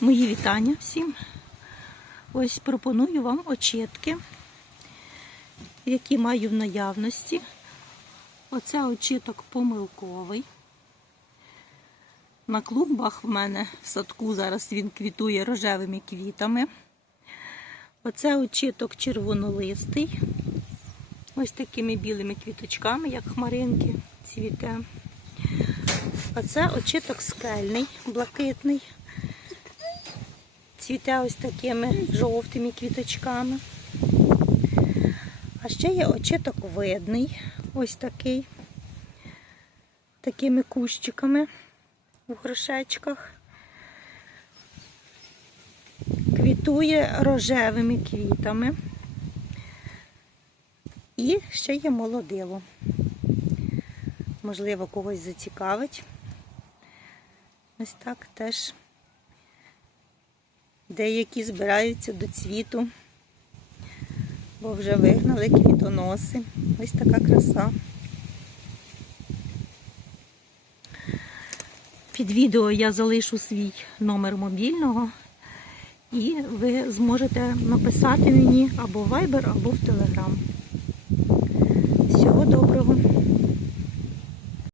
Мої вітання всім. Ось пропоную вам очітки, які маю в наявності. Оце очіток помилковий. На клумбах в мене в садку зараз він квітує рожевими квітами. Оце очіток червонолистий. Ось такими білими квіточками, як хмаринки, цвіте. А це очіток скельний, блакитний. Цвіте ось такими жовтими квіточками. А ще є очіток видний, ось такий, такими кущиками у грошечках. Квітує рожевими квітами. І ще є молодило. Можливо, когось зацікавить. Ось так теж деякі збираються до цвіту, бо вже вигнали квітоноси. Ось така краса. Під відео я залишу свій номер мобільного, і ви зможете написати мені або в Viber, або в Telegram.